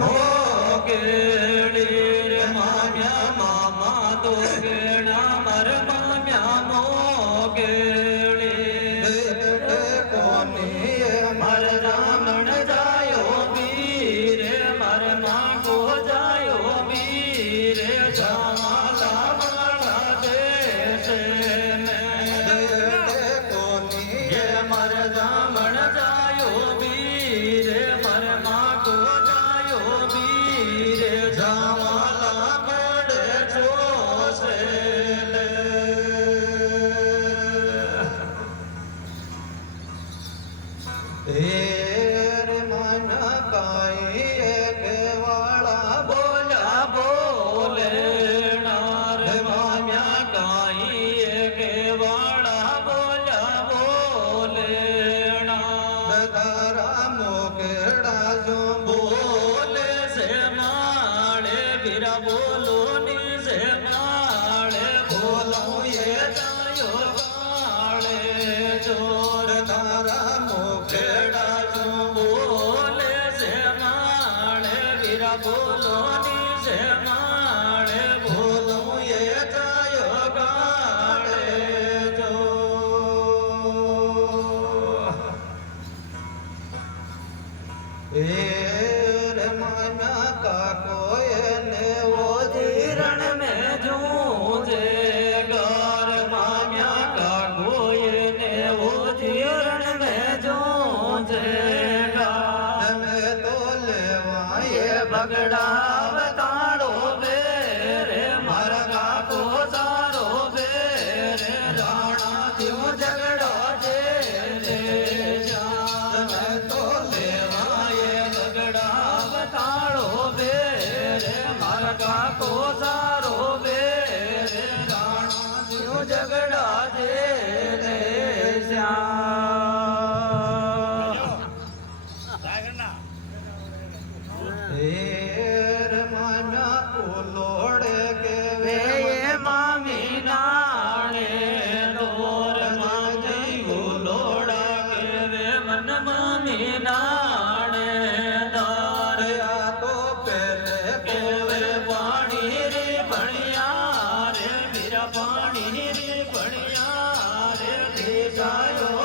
મોગેડી રે મામ્યા મામા તો ગેણા મર મામ્યા મોગેડી કોની મર રામણ જાયો વીરે મર માગો જાયો વીરે જામલા વાળા દેશે કોની મર રામણ જાયો વીરે મર માગો જાયો વીરે જામલા પડે જોશે હેર મન કાઈ એક વાળા બોલ્યા બોલે નાર મામ્યા કાઈ એક વાળા બોલ્યા બોલે તારા મોકેડા જો બોલે છે માળે વીરા બોલો ની છે માળે બોલો એ જાયો કાળે ચોર તારા મોકેડા જો બોલે છે માળે વીરા બોલો ની છે માળે બોલો એ જાયો કાળે જો एर माना का कोई ने वो जीरण में जूझे गार मान्या का कोई ने वो जीरण में जूझेगा में तो लेवाए बगड़ा बताड़ो बेरे मरगा को सारो बेरे राणा क्यों झगड़ो जे तो लेवाए बगड़ा बताड़ो बेरे मरगा को सारो बेरे राणा क्यों झगड़ा जे एर माना उलोड़े के वे मामी नाणे डोर माजी उलोड़ा के वे मन मामी नाणे दार या तो पहले के वे पानी रे बढ़िया रे मेरा पानी रे बढ़िया रे जायो